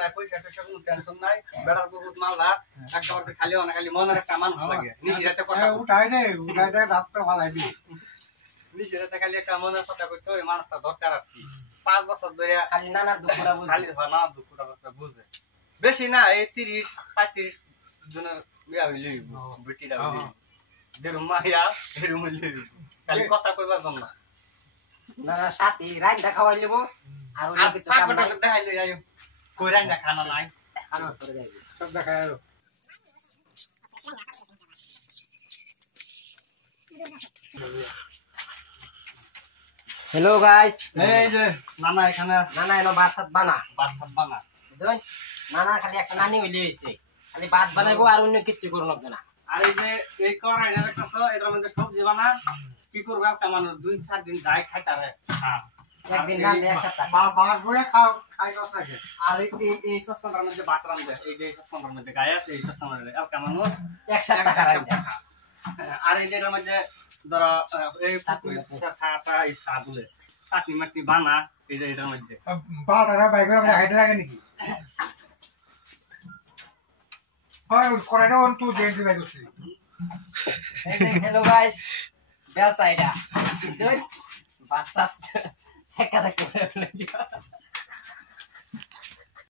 নাই পয়সা টয়সা কোনো টেনশন নাই বেড়ার বহুত মালা একটা খালি অনেক খালি মনের একটা মানুষ লাগে নিশিরাতে কথা উঠাই দে রাতটা ভালাই দি নিশিরাতে খালি একটা মনের কথা কইতো ওই মানুষটা দরকার আর কি 5 বছর ধরে খালি নানার দুঃখটা বুঝে খালি নানা দুঃখটা বুঝে বেশি না এই 30 35 জনের বিয়া হইলি বেটিটা হইলি দেরু মাইয়া এরম হইলি খালি কথা কইবার জন্য নানা সাথী রাইন্দা খাওয়াই লিব আর অন্য কিছু কাম নাই দেখাইলে যাই কই রান্না খানা নাই আর করে যাই সব দেখাই আর হ্যালো গাইস এই যে নানা এখানে নানা এনো ভাত বানা বুঝছেন নানা খালি একটা নানি হইলে হইছে খালি ভাত বানাইবো আর অন্য কিছু করব না আর এই যে এই কড়াই দেখতেছো এটার মধ্যে সবজি বানা কি করবে একটা মানুষ 2-4 দিন যাই খাইতারে একদিন না এক সপ্তাহ বাবার বলে খাও খাই কথা কে আর এই সস্তার মধ্যে ভাত রান্ধে এই যে সস্তার মধ্যে গায়ে আছে এই সস্তার মধ্যে একটা মানুষ এক সপ্তাহ রাইন্দা আর এই যে এটার মধ্যে ধরো এই ছাটা এই সাদুলে চাটনি মাটনি বানা এই যে এটার মধ্যে বাটারা বাইক করে খাইতে লাগে নাকি হয় করাটা অন তুই দেন দিবাই করছিস হ্যালো গাইস বেল সাইডা ভাত ভাত দেখা দেখা